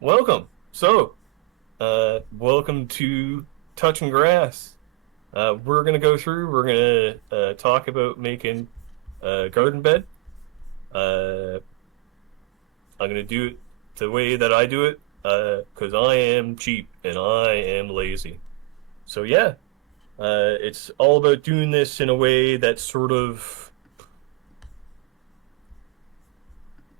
Welcome. Welcome to Touchin Grass. We're gonna talk about making a garden bed. Uh, I'm gonna do it the way that I do it, because I am cheap and I am lazy. So yeah, it's all about doing this in a way that sort of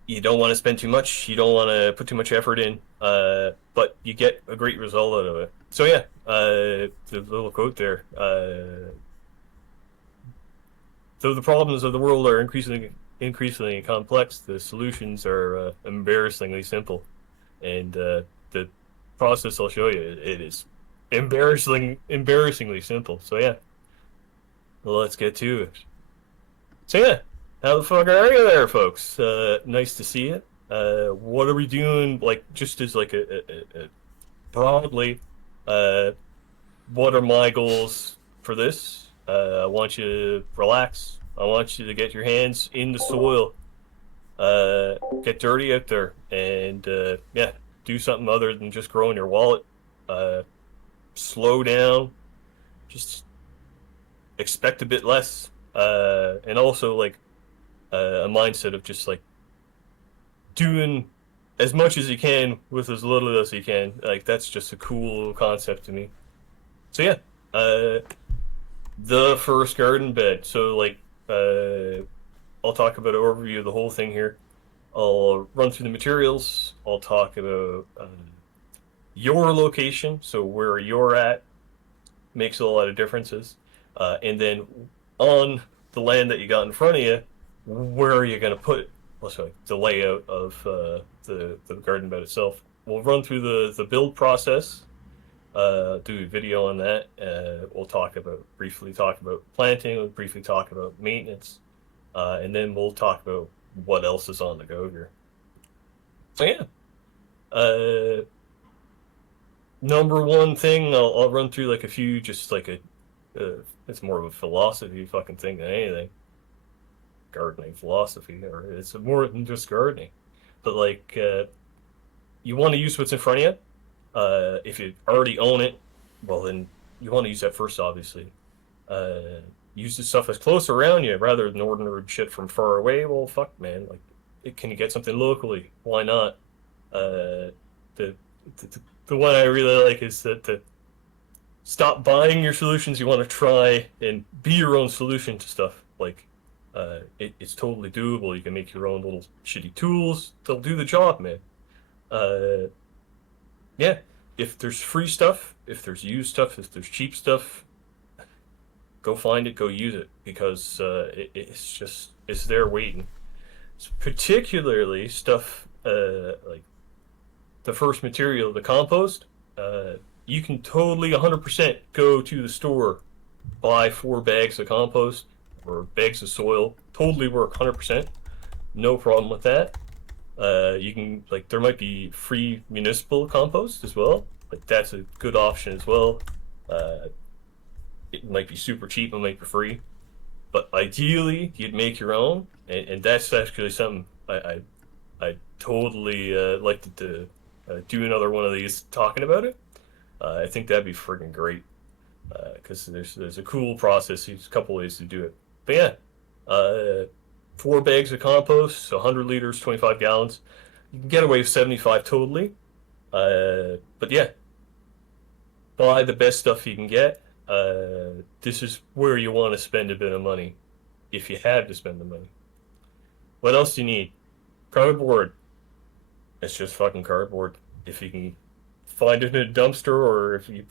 you don't want to spend too much, you don't want to put too much effort in, but you get a great result out of it. So yeah, the little quote there. Though the problems of the world are increasingly complex, the solutions are embarrassingly simple. And the process I'll show you, it is embarrassingly simple. So yeah, well, let's get to it. So yeah, how the fuck are you there, folks? Nice to see you. What are we doing? Like, just as like a broadly, uh, what are my goals for this? I want you to relax. I want you to get your hands in the soil, get dirty out there, and yeah, do something other than just growing your wallet. Uh, Slow down. Just expect a bit less, and also like a mindset of just like doing as much as you can with as little as you can. Like that's just a cool concept to me. So yeah, uh, the first garden bed. So like, uh, I'll talk about an overview of the whole thing here. I'll run through the materials. I'll talk about your location, so where you're at makes a lot of differences. And then on the land that you got in front of you, where are you going to put it? Well, sorry, the layout of the garden bed itself. We'll run through the build process, do a video on that. We'll briefly talk about planting, we'll briefly talk about maintenance, and then we'll talk about what else is on the go here. So yeah, uh, number one thing, I'll run through like a few, just like it's more of a philosophy fucking thing than anything. Gardening philosophy, or it's more than just gardening. But like, you want to use what's in front of you. If you already own it, well then you want to use that first, obviously. Use the stuff that's close around you rather than ordering shit from far away. Well, fuck, man. Like, can you get something locally? Why not? The, the one I really like is that stop buying your solutions. You want to try and be your own solution to stuff. Like, it's totally doable. You can make your own little shitty tools. They'll do the job, man. Uh, yeah. If there's free stuff, if there's used stuff, if there's cheap stuff, go find it, go use it, because it's there waiting. So particularly stuff like the first material, the compost. You can totally 100% go to the store, buy 4 bags of compost or bags of soil. Totally work 100%. No problem with that. You can, like, there might be free municipal compost as well. Like that's a good option as well. Uh, it might be super cheap, it might be free, but ideally you'd make your own, and that's actually something I totally like to do another one of these talking about it. I think that'd be freaking great, because there's a cool process. There's a couple ways to do it. But yeah, 4 bags of compost, 100 liters, 25 gallons. You can get away with 75 totally. But yeah, buy the best stuff you can get. This is where you want to spend a bit of money, if you have to spend the money. What else do you need? Cardboard. It's just fucking cardboard. If you can find it in a dumpster, or if you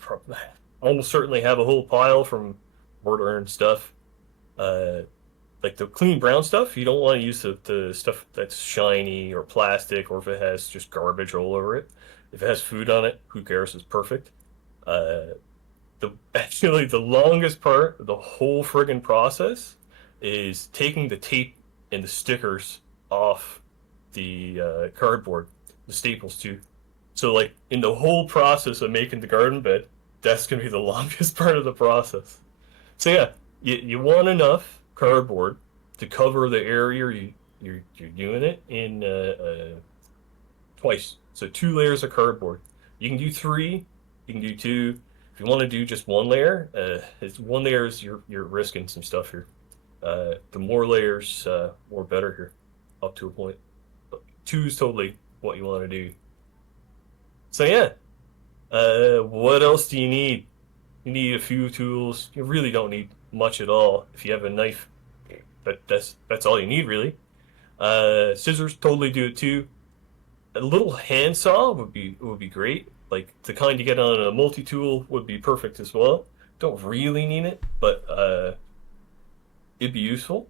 almost certainly have a whole pile from ordering stuff. Uh, like the clean brown stuff, you don't want to use the stuff that's shiny or plastic, or if it has just garbage all over it. If it has food on it, who cares? It's perfect. Uh, the Actually, the longest part of the whole friggin' process is taking the tape and the stickers off the cardboard, the staples too. So like in the whole process of making the garden bed, that's gonna be the longest part of the process. So yeah, you want enough cardboard to cover the area you're doing it in, twice. So 2 layers of cardboard. You can do three, you can do two. If you want to do just one layer, it's 1 layer is you're risking some stuff here. The more layers, more better here, up to a point. But two is totally what you want to do. So yeah, what else do you need? You need a few tools. You really don't need much at all. If you have a knife, that's all you need really. Scissors totally do it too. A little handsaw would be great. Like the kind you get on a multi-tool would be perfect as well. Don't really need it, but it'd be useful.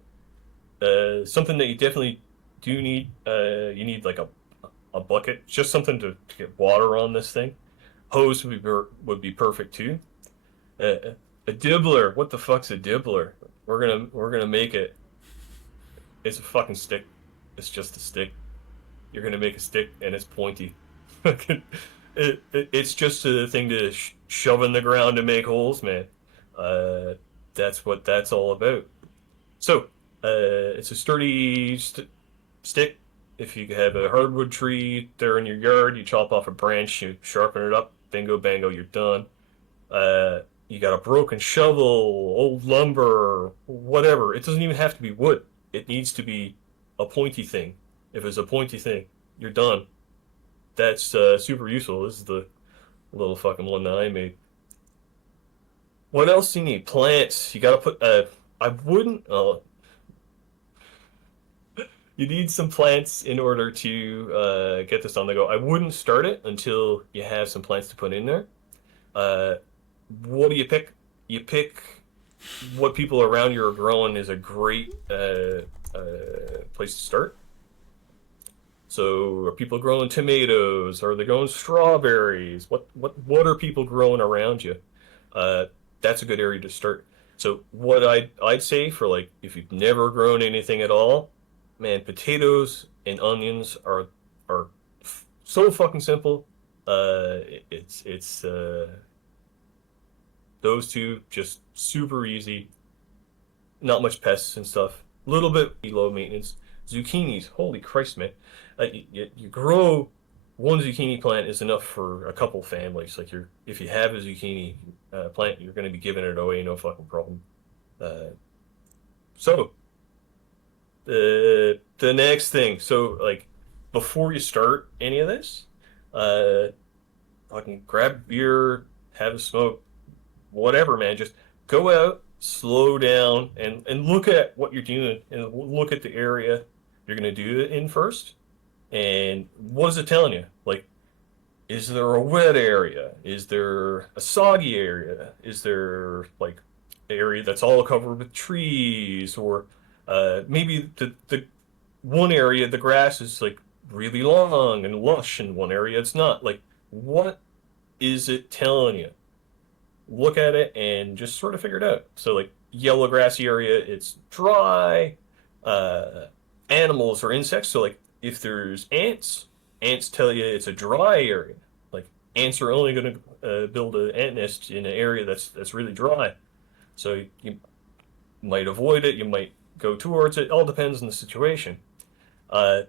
Something that you definitely do need. You need like a bucket, just something to get water on this thing. Hose would be perfect too. A dibbler. What the fuck's a dibbler? We're gonna make it. It's a fucking stick. It's just a stick. You're gonna make a stick and it's pointy. It's just a thing to shove in the ground to make holes, man. Uh, that's what that's all about. So, it's a sturdy stick. If you have a hardwood tree there in your yard, you chop off a branch, you sharpen it up, bingo bango, you're done. You got a broken shovel, old lumber, whatever. It doesn't even have to be wood. It needs to be a pointy thing. If it's a pointy thing, you're done. That's super useful. This is the little fucking one that I made. What else do you need? Plants. You gotta put. I wouldn't. You need some plants in order to get this on the go. I wouldn't start it until you have some plants to put in there. Uh, what do you pick? You pick what people around you are growing is a great place to start. So, are people growing tomatoes? Are they growing strawberries? What are people growing around you? Uh, that's a good area to start. So, what I'd say for like if you've never grown anything at all, man, potatoes and onions are so fucking simple. It's those two just super easy. Not much pests and stuff. A little bit low maintenance. Zucchinis, holy Christ, man! You grow one zucchini plant is enough for a couple families. Like if you have a zucchini plant, you're going to be giving it away, no fucking problem. Uh, so the next thing, so like before you start any of this, uh, fucking grab a beer, have a smoke, whatever, man. Just go out, slow down, and look at what you're doing, and look at the area you're gonna do it in first. And what is it telling you? Like, is there a wet area? Is there a soggy area? Is there like an area that's all covered with trees, or maybe the one area the grass is like really long and lush, and one area it's not. Like, what is it telling you? Look at it and just sort of figure it out. So like yellow grassy area, it's dry. Uh, Animals or insects. So like if there's ants, ants tell you it's a dry area. Like ants are only going to build an ant nest in an area that's really dry. So you might avoid it. You might go towards it. All depends on the situation. Uh,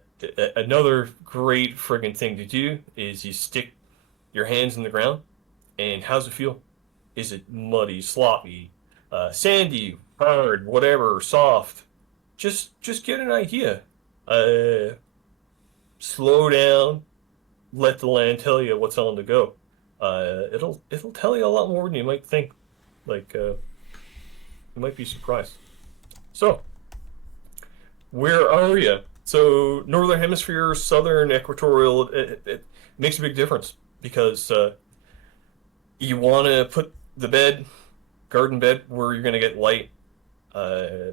Another great friggin' thing to do is you stick your hands in the ground, and how's it feel? Is it muddy, sloppy, sandy, hard, whatever, soft? Just get an idea. Uh, Slow down, let the land tell you what's on the go. It'll tell you a lot more than you might think. Like you might be surprised. So, where are you? So, northern hemisphere, southern equatorial, it makes a big difference because you want to put the bed, garden bed, where you're going to get light. Uh,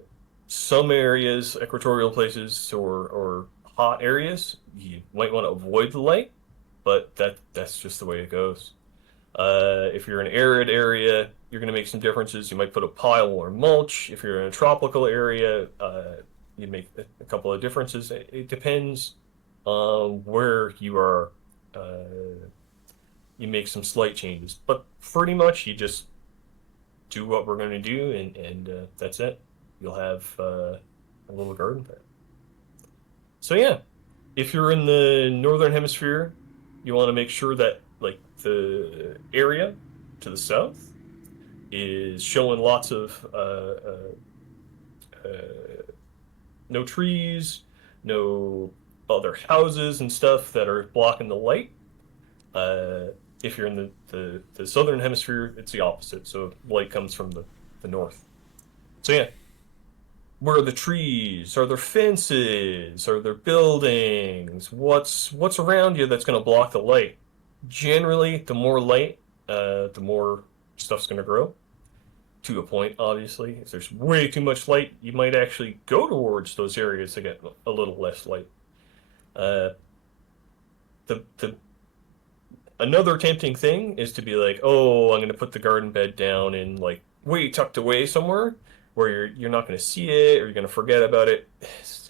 some areas, equatorial places or hot areas, you might want to avoid the light, but that's just the way it goes. If you're in an arid area, you're going to make some differences. You might put a pile or mulch. If you're in a tropical area, you make a couple of differences. It depends on where you are. You make some slight changes, but pretty much you just do what we're going to do, and that's it. You'll have a little garden there. So yeah, if you're in the northern hemisphere, you want to make sure that like the area to the south is showing lots of no trees, no other houses and stuff that are blocking the light. Uh, if you're in the southern hemisphere, it's the opposite. So light comes from the north. So yeah, where are the trees? Are there fences? Are there buildings? What's around you that's going to block the light? Generally, the more light, the more stuff's going to grow. To a point, obviously. If there's way too much light, you might actually go towards those areas to get a little less light. Uh, the another tempting thing is to be like, oh, I'm going to put the garden bed down in like way tucked away somewhere where you're not going to see it or you're going to forget about it.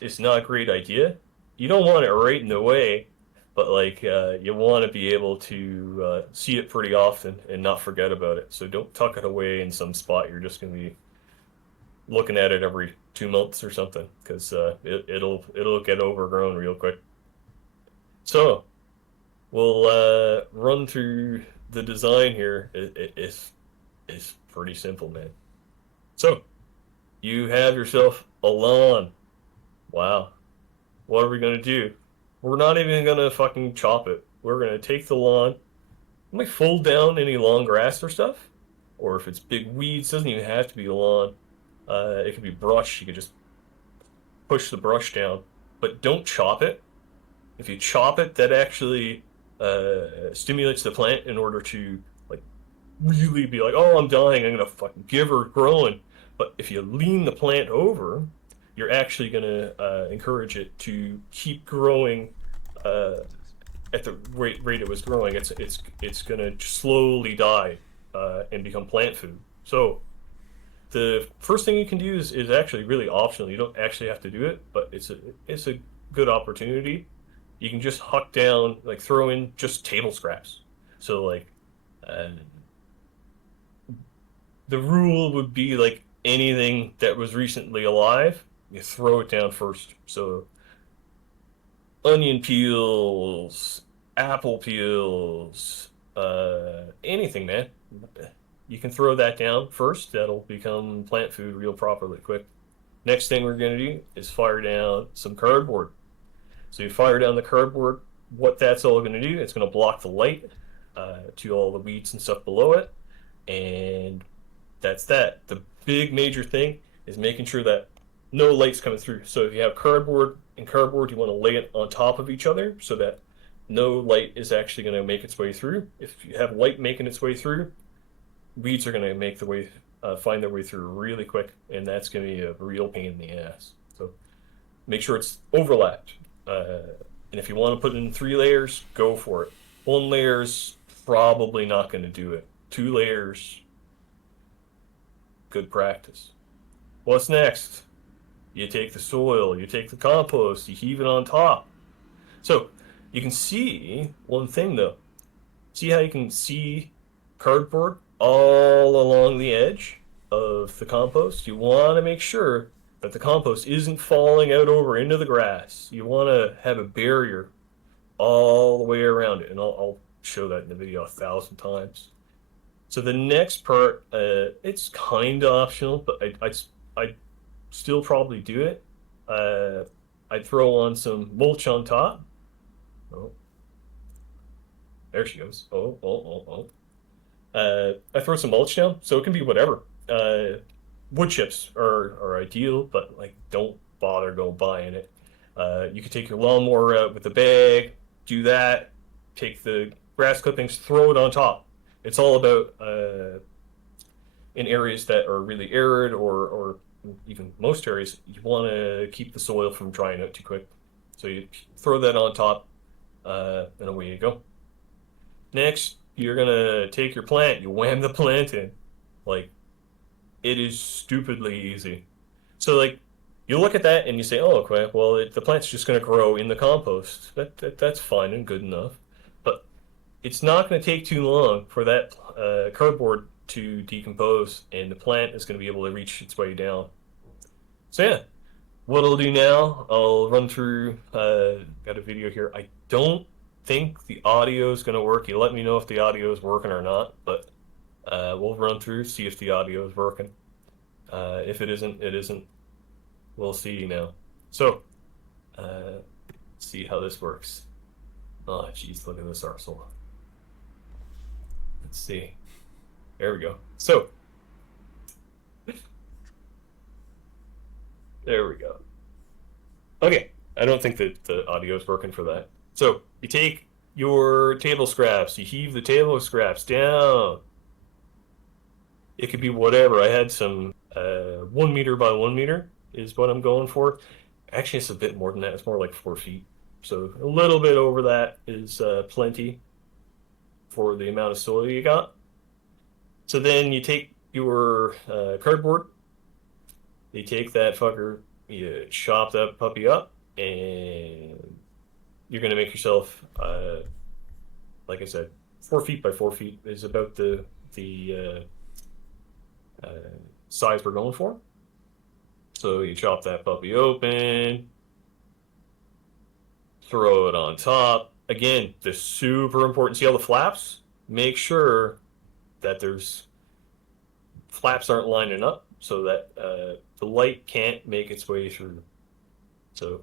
It's not a great idea. You don't want it right in the way, but like you want to be able to see it pretty often and not forget about it. So don't tuck it away in some spot you're just going to be looking at it every 2 months or something because it'll get overgrown real quick. So we'll run through the design here. It's pretty simple, man. So you have yourself a lawn. Wow. What are we gonna do? We're not even gonna fucking chop it. We're gonna take the lawn. We might fold down any long grass or stuff. Or if it's big weeds, doesn't even have to be lawn. It could be brush. You could just push the brush down, but don't chop it. If you chop it, that actually stimulates the plant in order to like really be like, oh, I'm dying. I'm gonna fucking give her growing. But if you lean the plant over, you're actually gonna encourage it to keep growing at the rate it was growing. It's gonna slowly die and become plant food. So the first thing you can do is actually really optional. You don't actually have to do it, but it's a good opportunity. You can just huck down, like throw in just table scraps. So like uh, the rule would be like anything that was recently alive, you throw it down first. So onion peels, apple peels, anything, man. You can throw that down first. That'll become plant food real properly quick. Next thing we're gonna do is fire down some cardboard. So you fire down the cardboard. What that's all going to do, it's going to block the light to all the weeds and stuff below it. And that's that. The big major thing is making sure that no light's coming through. So if you have cardboard and cardboard, you want to lay it on top of each other so that no light is actually going to make its way through. If you have light making its way through, weeds are going to make the way find their way through really quick, and that's going to be a real pain in the ass. So make sure it's overlapped. And if you want to put it in 3 layers, go for it. 1 layer's probably not going to do it. 2 layers, good practice. What's next? You take the soil, you take the compost, you heave it on top. So you can see one thing though. See how you can see cardboard all along the edge of the compost? You want to make sure that the compost isn't falling out over into the grass. You want to have a barrier all the way around it, and I'll show that in the video 1,000 times. So the next part, it's kind of optional, but I'd still probably do it. I'd throw on some mulch on top. Oh, there she goes. I throw some mulch down, so it can be whatever. Wood chips are ideal, but like don't bother go buying it. You could take your lawnmower out with the bag, do that, take the grass clippings, throw it on top. It's all about in areas that are really arid or even most areas, you want to keep the soil from drying out too quick. So you throw that on top, and away you go. Next, you're gonna take your plant, you wham the plant in. Like, it is stupidly easy. So like, you look at that and you say, oh, okay, well, the plant's just gonna grow in the compost. That's fine and good enough. But it's not gonna take too long for that cardboard to decompose, and the plant is gonna be able to reach its way down. So yeah, what I'll do now, I'll run through. Got a video here. I don't think the audio is going to work. You let me know if the audio is working or not, but we'll run through, see if the audio is working. If it isn't, it isn't. We'll see now. So, see how this works. Oh, jeez, look at this arsehole. Let's see. There we go. So, there we go. Okay, I don't think that the audio is working for that. So, you take your table scraps, you heave the table scraps down. It could be whatever. I had some 1 meter by 1 meter is what I'm going for. Actually, it's a bit more than that. It's more like 4 feet. So a little bit over that is plenty for the amount of soil you got. So then you take your cardboard, you take that fucker, you chop that puppy up, and you're going to make yourself, like I said, 4 feet by 4 feet is about the size we're going for. So you chop that puppy open, throw it on top. Again, the super important. See all the flaps? Make sure that there's flaps aren't lining up so that the light can't make its way through. So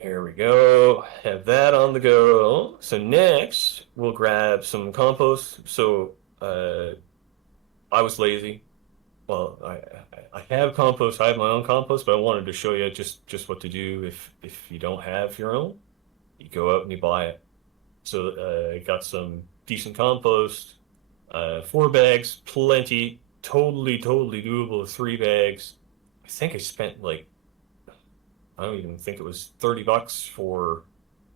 there we go. Have that on the go. So next, we'll grab some compost. So I was lazy. Well, I have compost. I have my own compost, but I wanted to show you just what to do if you don't have your own. You go out and you buy it. So I got some decent compost. 4 bags, plenty. Totally doable with 3 bags. I think I spent like, I don't even think it was $30 for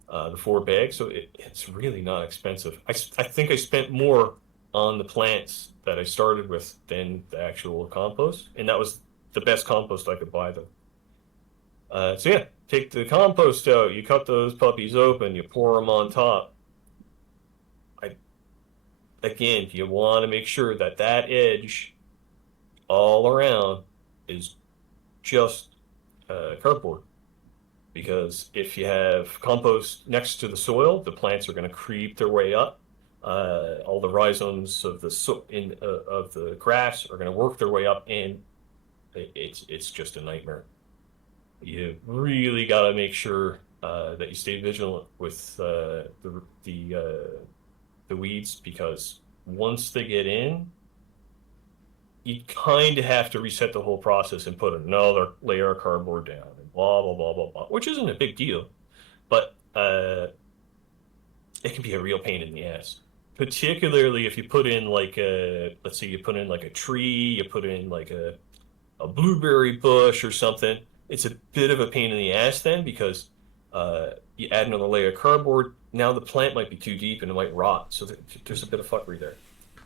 the 4 bags. So it's really not expensive. I think I spent more on the plants that I started with than the actual compost. And that was the best compost I could buy though. So yeah, take the compost out, you cut those puppies open, you pour them on top. Again, you want to make sure that that edge all around is just cardboard. Because if you have compost next to the soil, the plants are going to creep their way up. All the rhizomes of the grass are going to work their way up, and it's just a nightmare. You really got to make sure that you stay vigilant with the weeds, because once they get in, you kind of have to reset the whole process and put another layer of cardboard down and blah blah blah blah blah, which isn't a big deal, but it can be a real pain in the ass. Particularly if you put in like let's say you put in like a tree, you put in like a blueberry bush or something. It's a bit of a pain in the ass then, because you add another layer of cardboard. Now the plant might be too deep and it might rot. So there's a bit of fuckery there.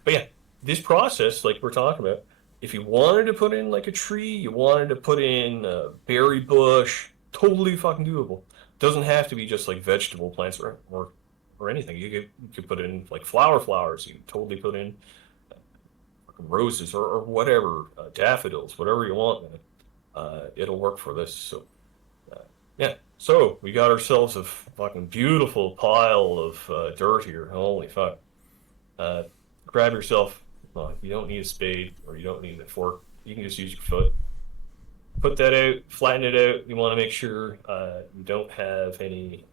But yeah, this process, like we're talking about, if you wanted to put in like a tree, you wanted to put in a berry bush, totally fucking doable. Doesn't have to be just like vegetable plants or anything. You could put in like flowers. You could totally put in roses or whatever, daffodils, whatever you want, man. It'll work for this. So yeah. So we got ourselves a fucking beautiful pile of dirt here. Holy fuck. Grab yourself. You don't need a spade or you don't need a fork. You can just use your foot. Put that out, flatten it out. You want to make sure you don't have any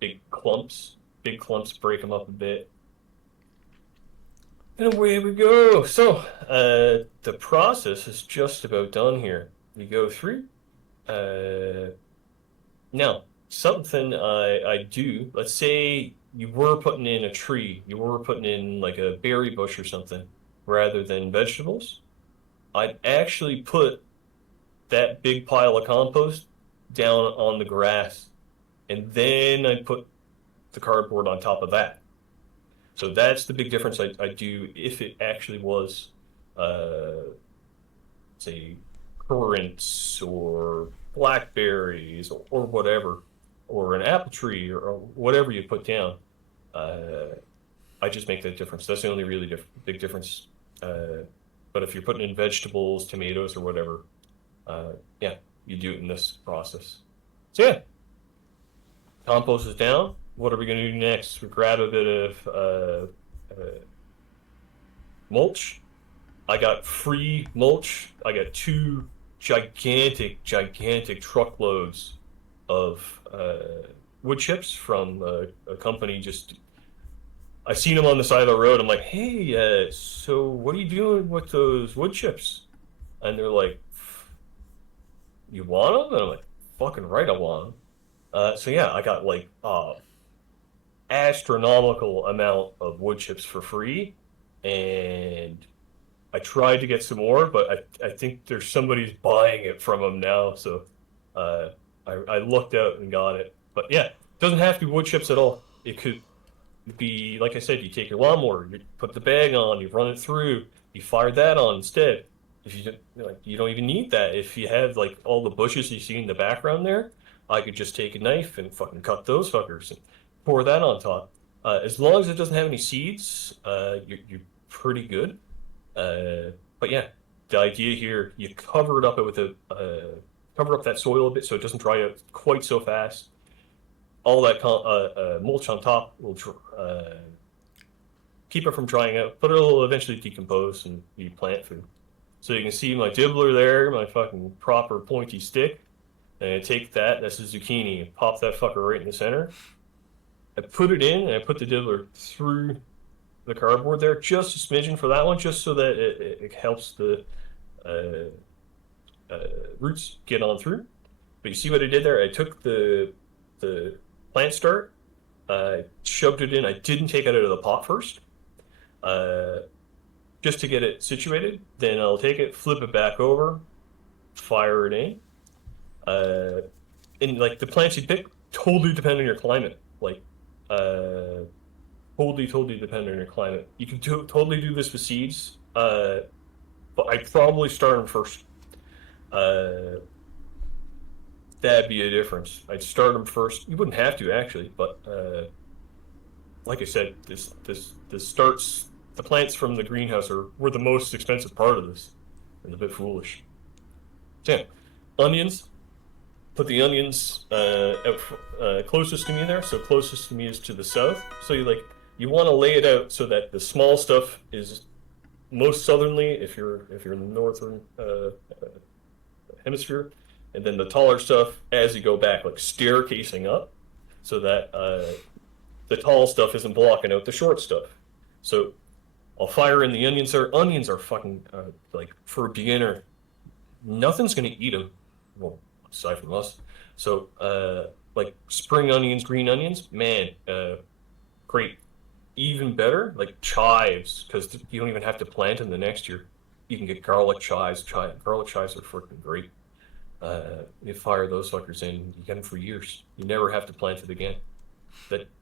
big clumps. Big clumps, break them up a bit. And away we go. So the process is just about done here. You go through. Now, something I do, let's say you were putting in a tree, you were putting in like a berry bush or something, rather than vegetables, I'd actually put that big pile of compost down on the grass, and then I'd put the cardboard on top of that. So that's the big difference I do if it actually was, say, currants or blackberries or whatever, or an apple tree or whatever you put down. I just make that difference. That's the only really big difference. But if you're putting in vegetables, tomatoes, or whatever, Yeah, you do it in this process. So yeah, compost is down. What are we gonna do next? We grab a bit of mulch. I got free mulch. I got two gigantic truckloads of wood chips from a company. Just I seen them on the side of the road. I'm like, hey, so what are you doing with those wood chips? And they're like, you want them? And I'm like, fucking right, I want them. So yeah, I got like astronomical amount of wood chips for free, and I tried to get some more, but I think there's somebody's buying it from them now. So uh, I looked out and got it. But yeah, it doesn't have to be wood chips at all. It could be, like I said, you take your lawnmower, you put the bag on, you run it through, you fire that on instead. If you like, you don't even need that. If you have like all the bushes you see in the background there, I could just take a knife and fucking cut those fuckers and pour that on top. As long as it doesn't have any seeds, you're pretty good. But yeah, the idea here, you cover it up with a cover up that soil a bit so it doesn't dry out quite so fast. All that mulch on top will keep it from drying out, but it'll eventually decompose and be plant food. So you can see my dibbler there, my fucking proper pointy stick. And I take that, that's a zucchini, and pop that fucker right in the center. I put it in, and I put the dibbler through the cardboard there, just a smidgen for that one, just so that it helps the uh, roots get on through. But you see what I did there? I took the plant start, shoved it in. I didn't take it out of the pot first, uh, just to get it situated. Then I'll take it, flip it back over, fire it in. And like the plants you pick, totally depend on your climate. Like, totally depend on your climate. You can totally do this with seeds, but I'd probably start them first. Uh, that'd be a difference. I'd start them first. You wouldn't have to actually, but like I said, this starts the plants from the greenhouse were the most expensive part of this. It's a bit foolish. Yeah, onions. Put the onions closest to me there. So closest to me is to the south. So you want to lay it out so that the small stuff is most southerly if you're in the northern hemisphere, and then the taller stuff as you go back, like staircasing up, so that the tall stuff isn't blocking out the short stuff. So I'll fire in the onions. Onions are fucking like for a beginner, nothing's gonna eat them. Well, aside from us. So like spring onions, green onions, man, great. Even better, like chives, because you don't even have to plant them the next year. You can get garlic chives. Garlic chives are freaking great. You fire those fuckers in, you get them for years. You never have to plant it again.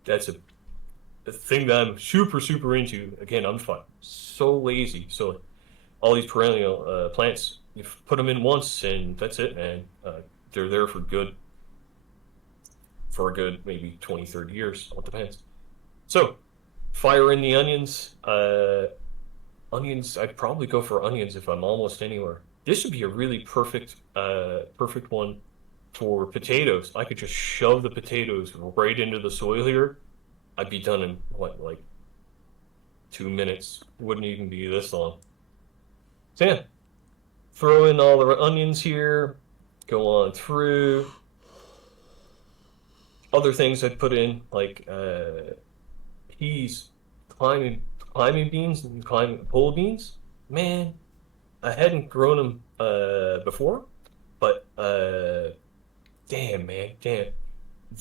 That's a thing that I'm super into. Again, I'm so lazy. So all these perennial plants, you put them in once and that's it, man. They're there for a good maybe 20, 30 years. All depends. So fire in the onions. Onions, I'd probably go for onions if I'm almost anywhere. This would be a really perfect one for potatoes. I could just shove the potatoes right into the soil here. I'd be done in what, like 2 minutes. Wouldn't even be this long. So yeah, throw in all the onions here. Go on through. Other things I'd put in like peas, climbing beans, and pole beans. Man, I hadn't grown them before, but damn, man, damn,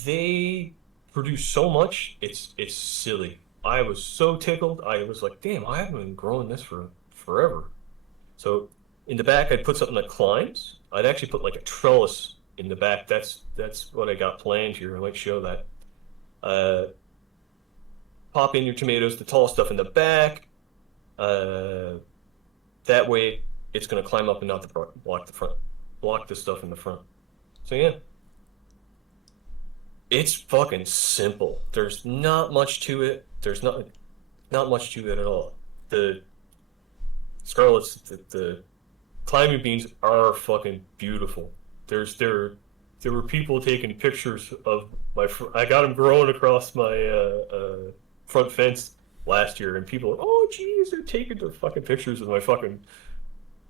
they produce so much. It's silly. I was so tickled. I was like, damn, I haven't been growing this for forever. So in the back, I'd put something that climbs. I'd actually put like a trellis in the back. That's what I got planned here. I might show that. Pop in your tomatoes, the tall stuff in the back. That way, it's going to climb up and not block the front, block the stuff in the front. So yeah, it's fucking simple. There's not much to it. There's not much to it at all. The scarlets, the climbing beans are fucking beautiful. There were people taking pictures of I got them growing across my front fence last year, and people, oh geez, they're taking their fucking pictures of my fucking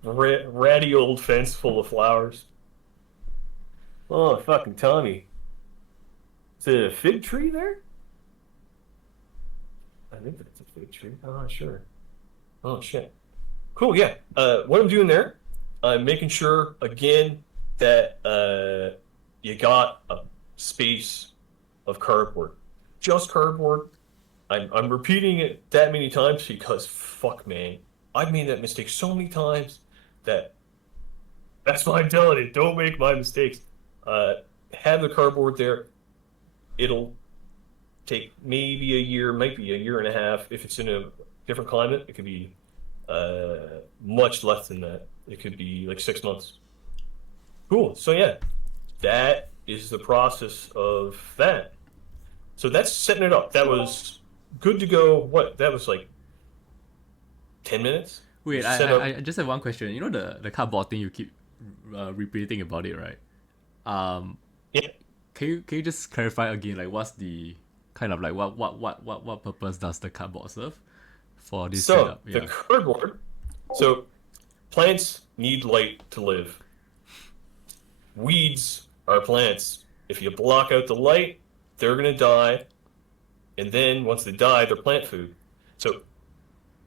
ratty old fence full of flowers. Oh, fucking Tommy. Is it a fig tree there? I think that's a fig tree. I'm not sure. Oh shit. Cool, yeah. What I'm doing there, I'm making sure again that you got a space of cardboard. Just cardboard. I'm repeating it that many times because fuck man. I've made that mistake so many times that that's why I'm telling you, don't make my mistakes. Have the cardboard there. It'll take maybe a year, might be a year and a half. If it's in a different climate, it could be much less than that. It could be like 6 months. Cool. So yeah, that is the process of that. So that's setting it up. That was good to go. What? That was like 10 minutes? Wait, Set up. I just have one question. You know the cardboard thing you keep repeating about it, right? Um, Yeah. can you just clarify again? Like, what's the kind of like what purpose does the cardboard serve for this So setup? the Yeah. cardboard. So plants need light to live. Weeds are plants. If you block out the light, they're gonna die, and then once they die, they're plant food. So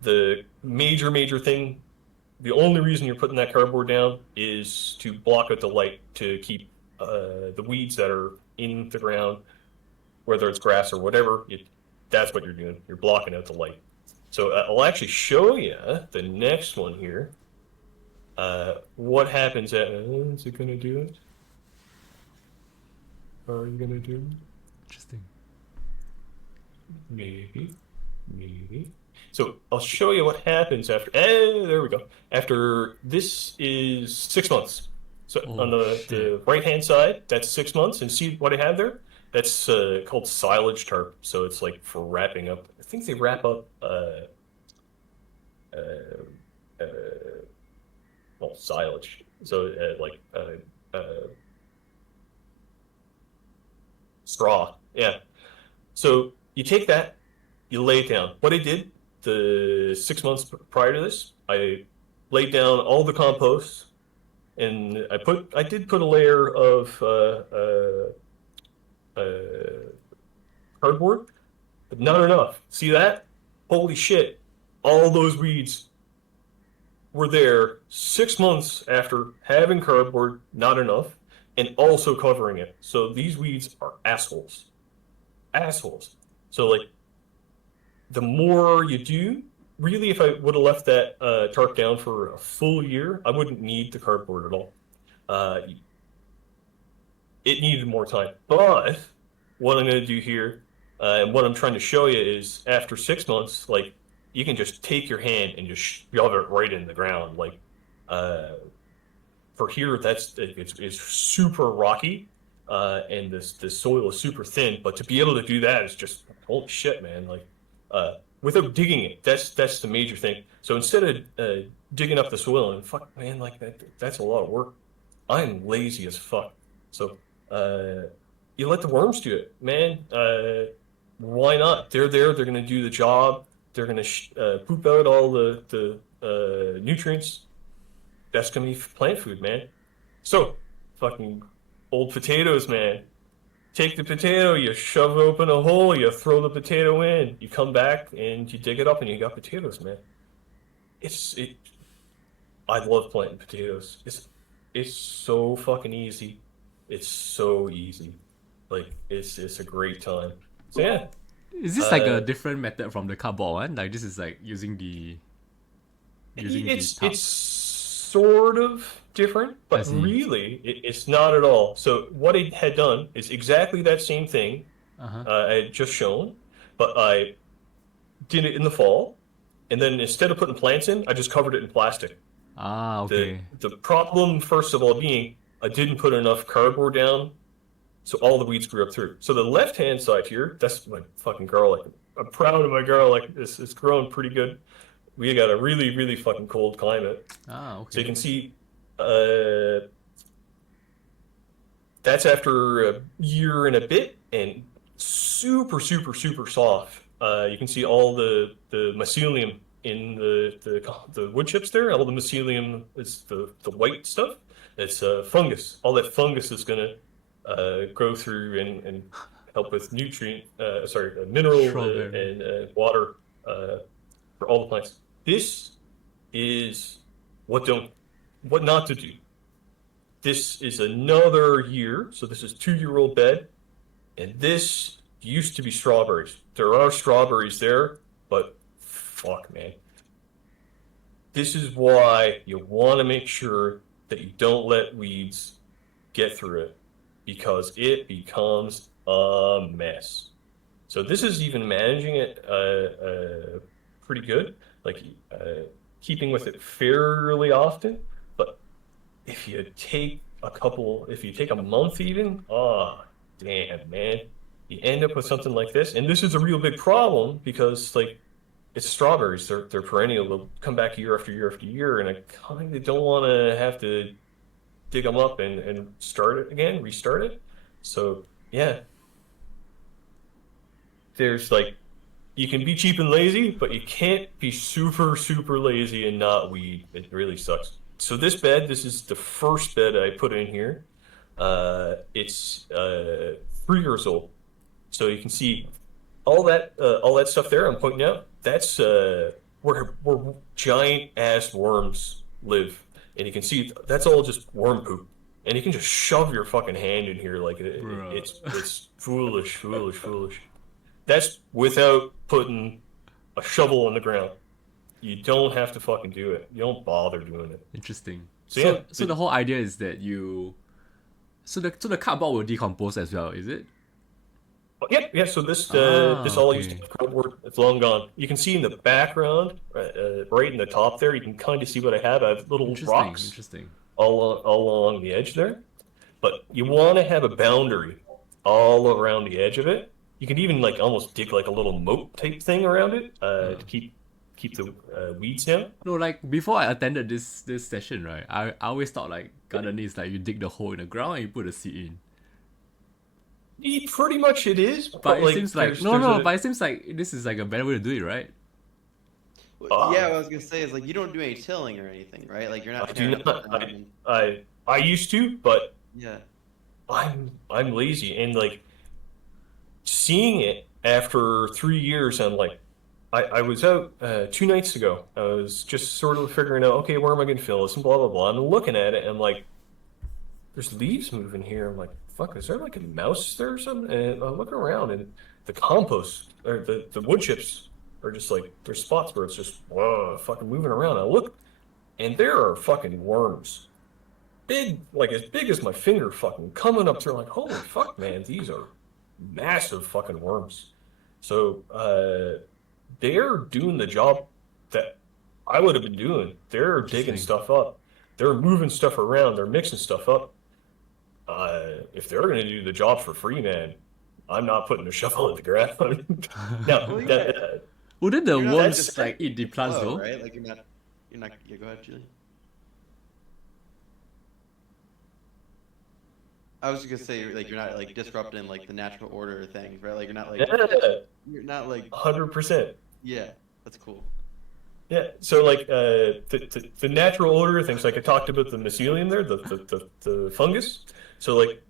the major thing, the only reason you're putting that cardboard down is to block out the light to keep the weeds that are in the ground, whether it's grass or whatever. That's what you're doing. You're blocking out the light. So I'll actually show you the next one here. What happens at? Is it gonna do it? Are you gonna do it? Interesting. Maybe. So I'll show you what happens after. There we go. After this is 6 months. So on Oh the shit. right hand side, that's 6 months, and see what I have there. That's called silage tarp. So it's like for wrapping up. I think they wrap up uh, uh, well silage. So straw. Yeah. So you take that, you lay it down. What I did the 6 months prior to this, I laid down all the compost, and I did put a layer of cardboard, but not enough. See that? Holy shit! All those weeds were there 6 months after having cardboard, not enough, and also covering it. So these weeds are assholes. Assholes. So like the more you do, really, if I would have left that tarp down for a full year, I wouldn't need the cardboard at all. Uh, it needed more time. But what I'm going to do here, and what I'm trying to show you is after 6 months, like you can just take your hand and just shove it right in the ground. Like for here, it's super rocky, and the soil is super thin. But to be able to do that is just holy shit, man! Like without digging it, that's the major thing. So instead of digging up the soil and fuck, man, like that's a lot of work. I'm lazy as fuck. So you let the worms do it, man. Why not? They're there. They're gonna do the job. They're gonna poop out all the nutrients. That's gonna be plant food, man. So fucking old potatoes, man. Take the potato, you shove open a hole, you throw the potato in, you come back and you dig it up and you got potatoes, man. It's it. I love planting potatoes. It's so fucking easy. It's so easy. Like it's a great time. So yeah, Is this like a uh, different method from the cardboard one? Like this is like using the it's tarp. sort of different, I but see. really it's not at all. So what I had done is exactly that same thing Uh huh. I had just shown, but I did it in the fall, and then instead of putting plants in, I just covered it in plastic. Ah, The okay. the problem, first of all, being I didn't put enough cardboard down, so all the weeds grew up through. So the left hand side here, that's my fucking garlic. I'm proud of my garlic. It's growing pretty good. We got a really fucking cold climate. Ah, So you okay. can see Uh, that's after a year and a bit, and super, super, super soft. You can see all the mycelium in the wood chips there. All the mycelium is the white stuff. It's fungus. All that fungus is gonna go through and help with mineral Strawberry. and water for all the plants. This is what don't what not to do. This is another year, so this is 2-year-old bed, and this used to be strawberries. There are strawberries there, but fuck, man. This is why you want to make sure that you don't let weeds get through it because it becomes a mess. So this is even managing it pretty good, like keeping with it fairly often. But if you take a month even, oh, damn, man, you end up with something like this. And this is a real big problem because like it's strawberries. They're perennial. They'll come back year after year after year, and I kind of don't want to have to dig them up and start it again, restart it. So yeah, there's like you can be cheap and lazy, but you can't be super, super lazy and not weed. It really sucks. So this is the first bed I put in here. It's 3 years old. So you can see all that stuff there I'm pointing out. That's where giant ass worms live. And you can see that's all just worm poop. And you can just shove your fucking hand in here like Bruh. it's foolish, foolish, foolish. That's without putting a shovel in the ground. You don't have to fucking do it. You don't bother doing it. Interesting. So yeah, So the whole idea is that you so the cardboard will decompose as well, is it? yeah. So Ah, this all used to okay. be cardboard. It's long gone. You can see in the background, right in the top there, you can kind of see what I have. I have little Interesting, rocks interesting. all along the edge there. But you want to have a boundary all around the edge of it. You can even like almost dig like a little moat type thing around it to keep the weeds down. No, like before I attended this session, right? I always thought like gardening is like you dig the hole in the ground and you put the seed in. Pretty much it is, But but it like seems like there's a but it seems like this is like a better way to do it, right? Yeah, uh, what I was gonna say is like you don't do any tilling or anything, right? Like you're I not do tearing up the not. ground. And, I used to, but yeah. I'm lazy and like seeing it after 3 years. I'm like, I was out 2 nights ago. I was just sort of figuring out, okay, where am I going to fill this and blah blah blah. I'm looking at it and I'm like, there's leaves moving here. I'm like, fuck, is there like a mouse there or something? And I look around and the compost or the wood chips are just like there's spots where it's just whoa, fucking moving around. I look and there are fucking worms. Big, like as big as my finger fucking coming up through like, holy fuck, man, these are massive fucking worms. So they're doing the job that I would have been doing. They're digging Interesting. stuff up. They're moving stuff around. They're mixing stuff up. If they're going to do the job for free, man, I'm not putting a shovel in the ground. Now, Well, yeah. Wouldn't the You're not like worms that's just like eat the the plants flow, though? right? Like you're not. Yeah, go ahead, Julie. I was just gonna say like you're not like disrupting like the natural order of things, right? Like yeah, you're not like 100%. yeah. That's cool. Yeah, so like the natural order of things, like I talked about the mycelium there, the fungus. So like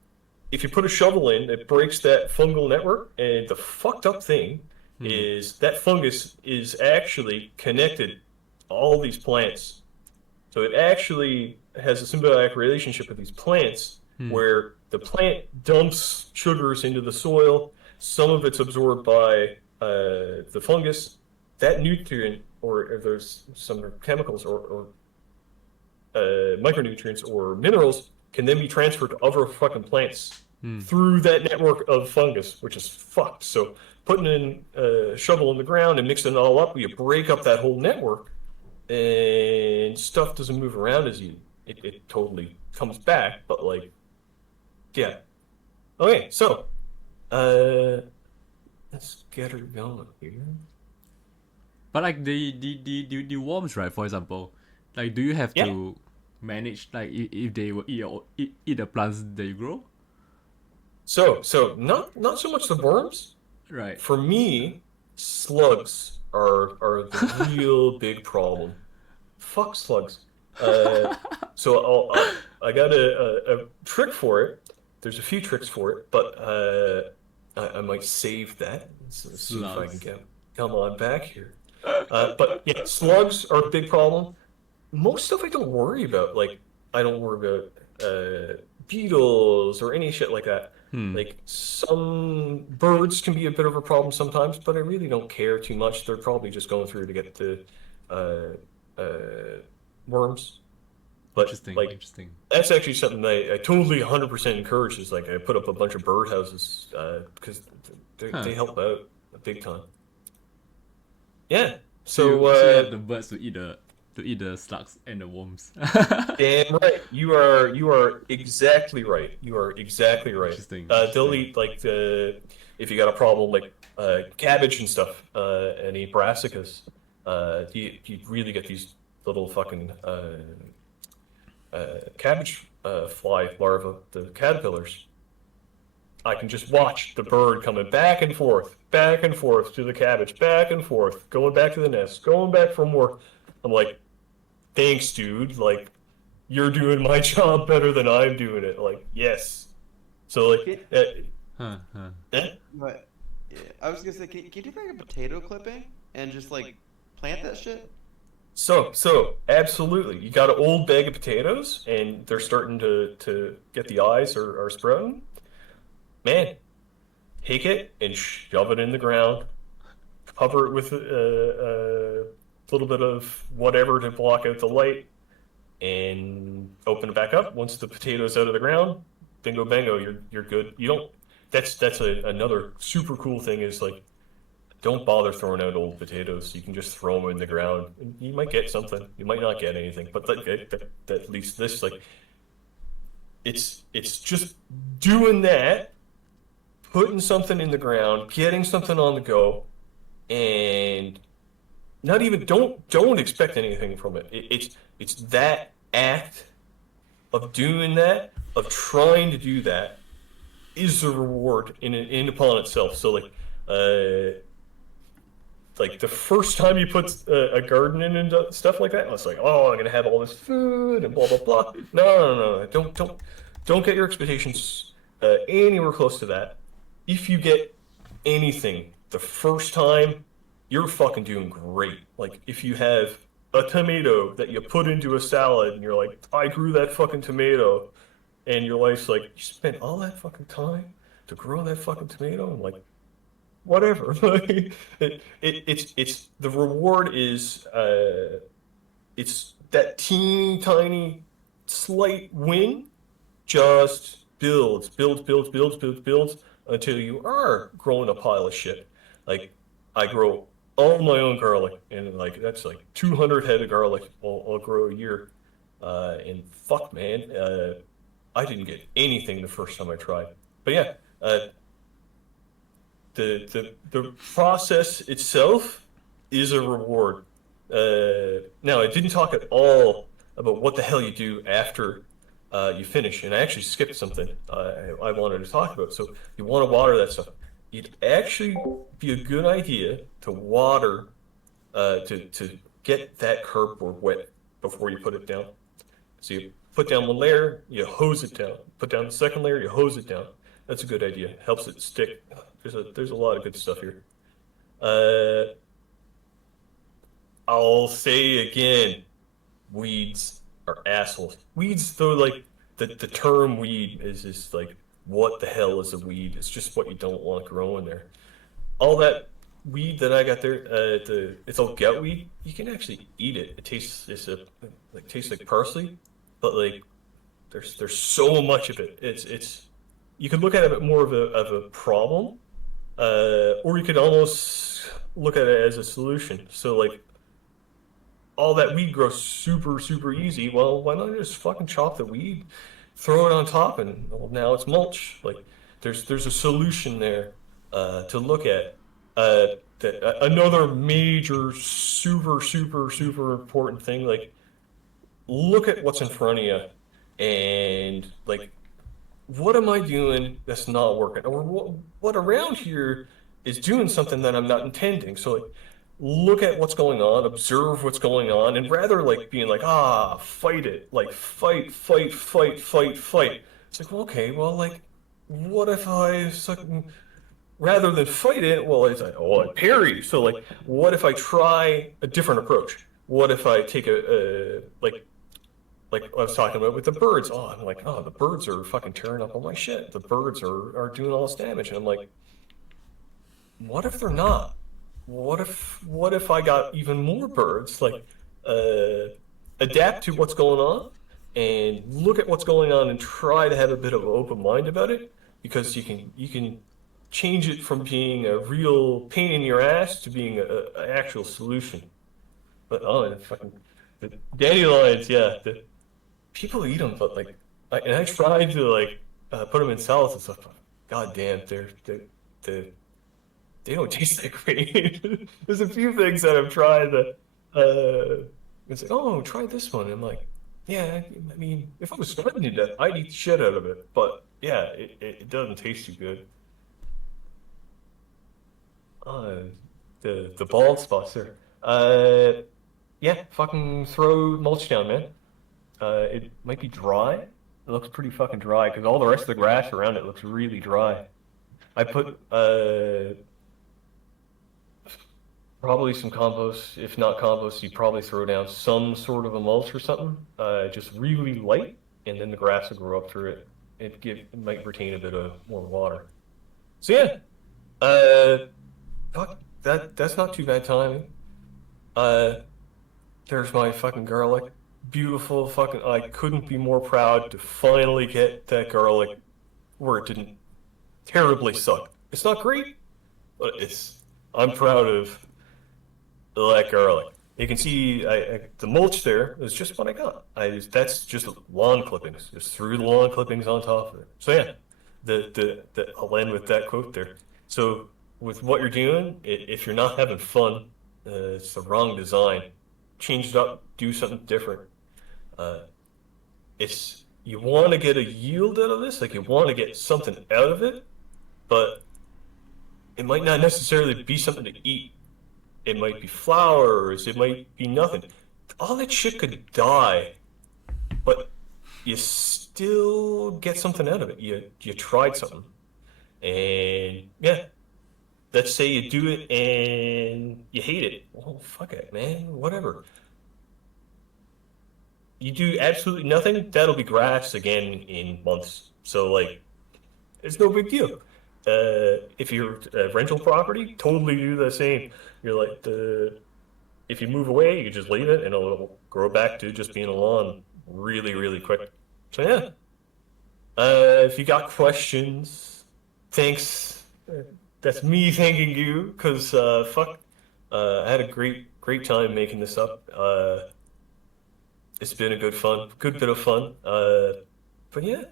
if you put a shovel in, it breaks that fungal network, and the fucked up thing Hmm. is that fungus is actually connected all these plants. So it actually has a symbiotic relationship with these plants Hmm. where the plant dumps sugars into the soil. Some of it's absorbed by the fungus. That nutrient, or there's some chemicals or micronutrients or minerals, can then be transferred to other fucking plants Hmm. through that network of fungus, which is fucked. So putting in a shovel in the ground and mixing it all up, you break up that whole network, and stuff doesn't move around as you. It totally comes back, but like, yeah. Okay, so uh, let's get her going here. But like the worms, right? For example, like do you have Yeah. to manage like if they will eat the plants that you grow? So not so much the worms. Right. For me, slugs are the real big problem. Fuck slugs. So I got a trick for it. There's a few tricks for it, but I might save that. Let's see if I can Slugs. come on back here. But yeah, slugs are a big problem. Most stuff I don't worry about. Like I don't worry about beetles or any shit like that. Hmm. Like some birds can be a bit of a problem sometimes, but I really don't care too much. They're probably just going through to get the worms. But Interesting. like Interesting. that's actually something I totally 100% encourage. Is like I put up a bunch of birdhouses because Huh. they help out big time. Yeah. So you So have the birds to eat the slugs and the worms. damn right. You are exactly right. You are exactly right. Interesting. They'll Interesting. eat like the if you got a problem like cabbage and stuff, and eat brassicas. You really get these little fucking cabbage fly larvae, the caterpillars. I can just watch the bird coming back and forth to the cabbage, back and forth, going back to the nest, going back for more. I'm like, thanks, dude. Like, you're doing my job better than I'm doing it. Like, yes. So, like, Can, Huh. Huh. eh? but, yeah, I was gonna say, can you bring a potato clipping and just like plant that shit? So, absolutely. You got an old bag of potatoes, and they're starting to get the eyes are sprouting. Man, take it and shove it in the ground. Cover it with a little bit of whatever to block out the light, and open it back up. Once the potato's out of the ground, bingo bango, you're good. You don't. That's another super cool thing is like don't bother throwing out old potatoes. You can just throw them in the ground. And you might get something. You might not get anything, but at least this like it's just doing that, putting something in the ground, getting something on the go, and not even don't expect anything from it. It's that act of doing that, of trying to do that, is the reward in upon itself. So like the first time you put a garden in and stuff like that, I was like, oh, I'm gonna have all this food and blah blah blah. No. Don't get your expectations anywhere close to that. If you get anything the first time, you're fucking doing great. Like if you have a tomato that you put into a salad and you're like, I grew that fucking tomato, and your wife's like, you spent all that fucking time to grow that fucking tomato? I'm like, whatever. It's the reward is it's that teeny tiny slight win just builds until you are growing a pile of shit. Like I grow all my own garlic, and like that's like 200 head of garlic I'll grow a year. And fuck, man, I didn't get anything the first time I tried. But yeah, the process itself is a reward. Now, I didn't talk at all about what the hell you do after you finish, and I actually skipped something I wanted to talk about. So you want to water that stuff. It'd actually be a good idea to water to get that cardboard wet before you put it down. So you put down one layer, you hose it down. Put down the second layer, you hose it down. That's a good idea. Helps it stick. There's a lot of good stuff here. Uh, I'll say again, weeds are assholes. Weeds, though, like the term weed is just like, what the hell is a weed? It's just what you don't want growing there. All that weed that I got there, it's all gout weed. You can actually eat it. It tastes tastes like parsley, but like there's so much of it. It's you could look at it more of a problem, or you could almost look at it as a solution. So like all that weed grows super easy. Well, why not just fucking chop the weed, throw it on top, and well, now it's mulch. Like there's a solution there to look at. Another major super important thing like look at what's in front of you and like, what am I doing that's not working? Or what around here is doing something that I'm not intending? So like, look at what's going on, observe what's going on, and rather like being like, fight it, like fight, fight, fight, fight, fight. It's like, well, okay, well, like, what if I rather than fight it? Well, it's like, oh, I parry. So like, what if I try a different approach? What if I take like I was talking about with the birds. Oh, I'm like, oh, the birds are fucking tearing up all my shit. The birds are doing all this damage. And I'm like, what if they're not? What if I got even more birds? Like, uh, adapt to what's going on and look at what's going on and try to have a bit of an open mind about it because you can change it from being a real pain in your ass to being an actual solution. But oh, the dandelions, yeah. People eat them, but like, and I tried to like put them in salads and stuff. But God damn, they they don't taste that great. There's a few things that I've tried that it's like, oh, try this one. And I'm like, yeah, I mean, if I was starving to death, I'd eat the shit out of it. But yeah, it doesn't taste too good. Uh, the bald spots there. Yeah, fucking throw mulch down, man. It might be dry. It looks pretty fucking dry because all the rest of the grass around it looks really dry. I put probably some compost. If not compost, you probably throw down some sort of a mulch or something. Just really light, and then the grass will grow up through it. It might retain a bit of more water. So yeah, fuck that's not too bad timing. Uh, there's my fucking garlic. Beautiful fucking. I couldn't be more proud to finally get that garlic where it didn't terribly suck. It's not great, but I'm proud of that garlic. You can see the mulch there is just what I got. That's just lawn clippings. Just threw the lawn clippings on top of it. So yeah, I'll end with that quote there. So with what you're doing, if you're not having fun, it's the wrong design. Change it up, do something different. Uh, it's you want to get a yield out of this, like you want to get something out of it, but it might not necessarily be something to eat. It might be flowers, it might be nothing. All that shit could die, but you still get something out of it. You tried something. And yeah, let's say you do it and you hate it. Well, fuck it, man. Whatever. You do absolutely nothing, that'll be grass again in months. So like, it's no big deal. If you're a rental property, totally do the same. You're like if you move away, you just leave it and it'll grow back to just being a lawn really, really quick. So yeah. If you got questions, thanks. That's me thanking you because fuck, I had a great time making this up. It's been a good bit of fun. But yeah,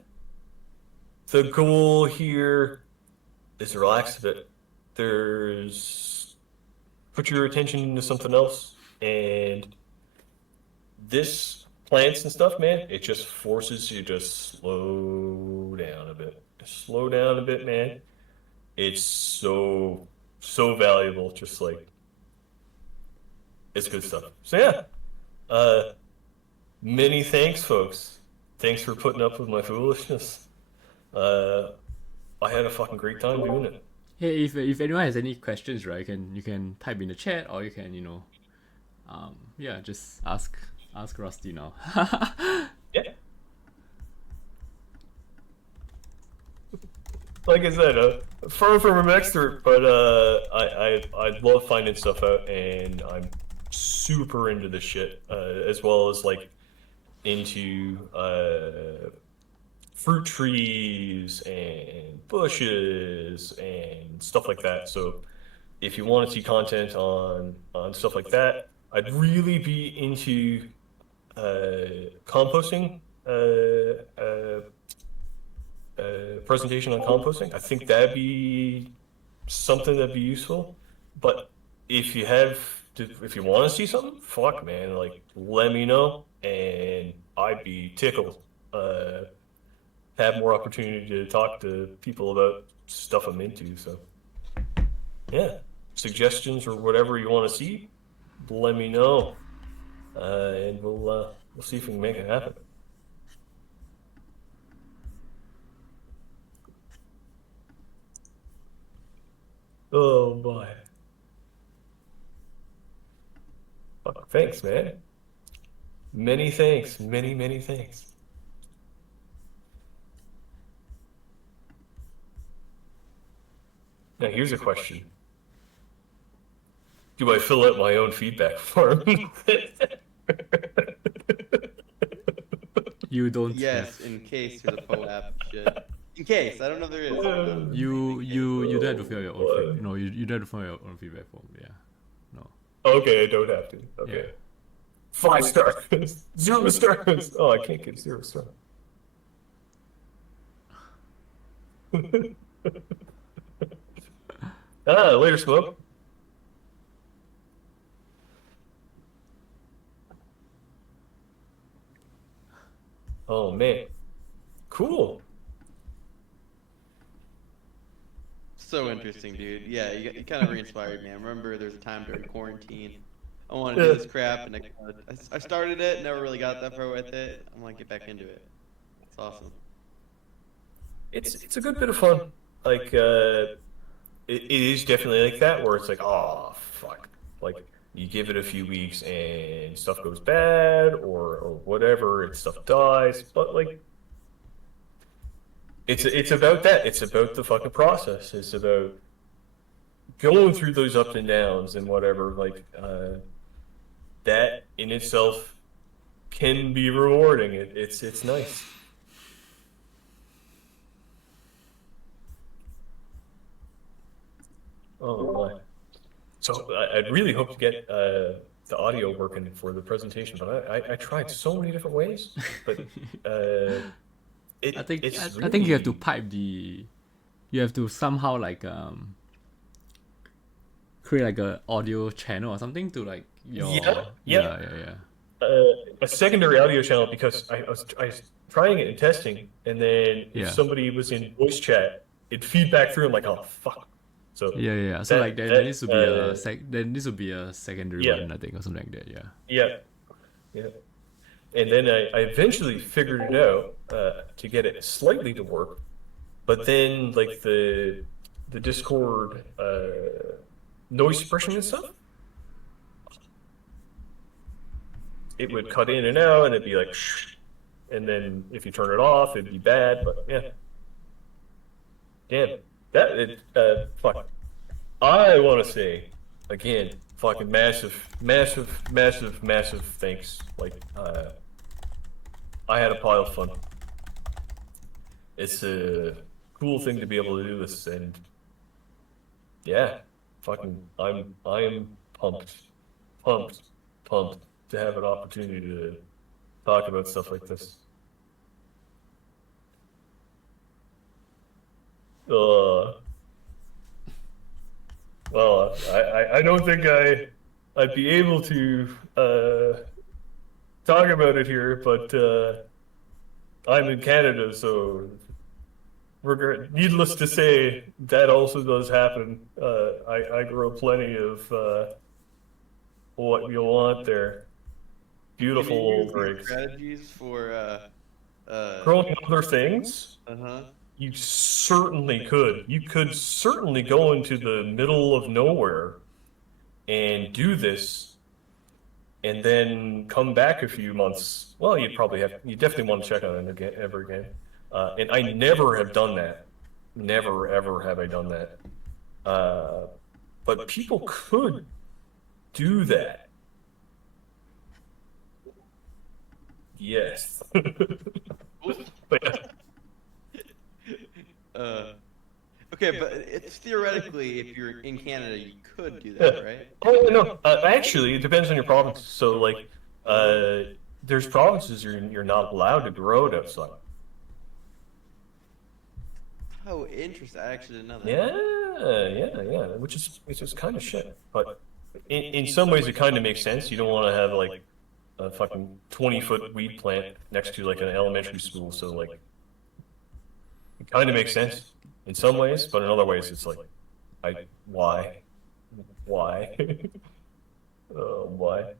the goal here is to relax a bit. There's put your attention into something else, and this plants and stuff, man, it just forces you to slow down a bit. Slow down a bit, man. It's so valuable. Just like it's good stuff. So yeah, many thanks, folks. Thanks for putting up with my foolishness. Uh, I had a fucking great time doing it. Hey, if anyone has any questions, right, you can type in the chat, or you can yeah, just ask Rusty now. Yeah. Like I said, far from an expert, but I love finding stuff out, and I'm super into this shit, as well as like into fruit trees and bushes and stuff like that. So if you want to see content on stuff like that, I'd really be into composting. Presentation on composting. I think that'd be something that'd be useful. But if you want to see something, fuck man, like let me know. and I'd be tickled. Have more opportunity to talk to people about stuff I'm into. So, yeah, suggestions or whatever you want to see, let me know, and we'll see if we can make it happen. Oh boy. Fuck, thanks, man. Many thanks. Many thanks. Now here's a question. Do I fill out my own feedback form? You don't Yes, have. in case there's a POAP shit. In case, I don't know if there is. But You don't have to fill your own What? feedback. No, you don't have to fill your own feedback form. Yeah. No. Okay, I don't have to. Okay. Yeah. 5 stars. 0 stars. Oh, I can't get 0 stars. Later, Smoke. Oh man, cool. so interesting, dude. Yeah, you kind of re-inspired me. I remember there's a time during quarantine. I wanted to do this crap, and I started it, never really got that far with it. I'm like, get back into it. It's awesome. It's a good bit of fun. Like it is definitely like that where it's like, oh fuck, like you give it a few weeks and stuff goes bad or whatever, and stuff dies. But like it's about that. It's about the fucking process. It's about going through those ups and downs and whatever. Like that in itself can be rewarding. It's nice. Oh my. So I'd really hope to get the audio working for the presentation, but I tried so many different ways, but I think it's I think you have to really pipe the. You have to somehow like create like a audio channel or something to like your yeah yeah yeah. a secondary audio channel because I was trying it and testing, and then if Yeah. somebody was in voice chat, it'd feedback through. I'm like, oh fuck. So Yeah. So like that there needs to be a uh, there needs to be a secondary yeah one, I think, or something like that. Yeah. yeah yeah. And then I eventually figured it out to get it slightly to work. But then, like the Discord noise suppression and stuff, it would cut in and out, and it'd be like, shh. And then if you turn it off, it'd be bad. But yeah, damn, that it fuck. I want to say again, fucking massive thanks. Like, I had a pile of fun. It's a cool thing to be able to do this, and yeah, fucking, I am pumped, pumped to have an opportunity to talk about stuff like this. Uh, well, I don't think I'd be able to talk about it here, but I'm in Canada, so needless to say, that also does happen. I grow plenty of what you want there. Can you Beautiful use these grapes. strategies for Growing other things, uh-huh. you certainly could. You could certainly go into the middle of nowhere and do this, and then come back a few months. Well, you definitely want to check on it again, ever again. And I never have done that. Never, ever have I done that. But people could do that. Yes. But yeah. Okay, but it's theoretically, if you're in Canada, you could do that, right? Oh no. Actually, it depends on your province. So, like, there's provinces you're not allowed to grow it outside. Oh, interesting. I actually didn't know that. Yeah. Which is kind of shit. But in some ways, it kind of makes sense. You don't want to have like a fucking 20-foot weed plant next to like an elementary school, so like it kind of makes sense in some ways, but in other ways it's like, why? Why? Oh, why?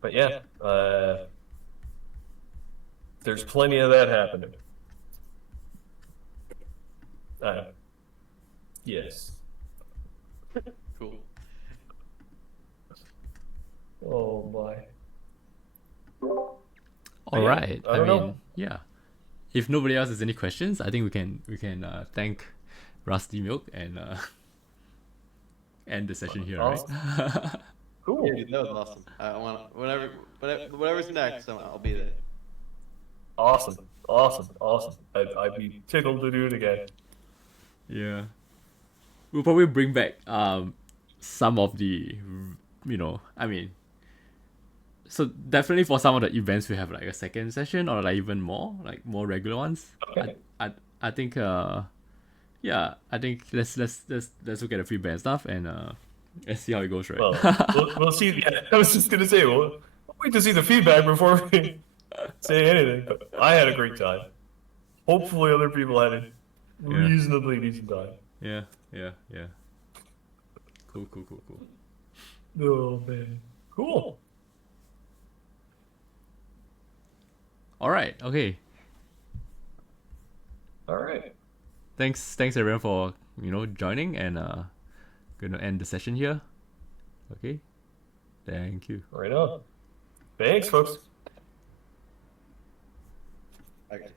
But yeah, there's plenty of that happening. Yes. Cool. Oh my. All right. I don't know. yeah. If nobody else has any questions, I think we can thank Rusty Milk and end the session here, Awesome. right? Cool. Yeah, dude, that was awesome. I want whatever's next, I'll be there. Awesome. I'd be tickled to do it again. Yeah. We'll probably bring back some of the, so definitely for some of the events we have like a second session or like even more, like more regular ones. Okay. I think yeah, I think let's look at the feedback and stuff and let's see how it goes, right? Well, we'll see. Yeah, I was just gonna say, we'll wait to see the feedback before we say anything. But I had a great time. Hopefully, other people had a reasonably decent time. Yeah. Cool. Oh man, cool. All right. Okay. All right. Thanks everyone for joining and gonna end the session here. Okay. Thank you. Right on. Thanks, folks. Okay.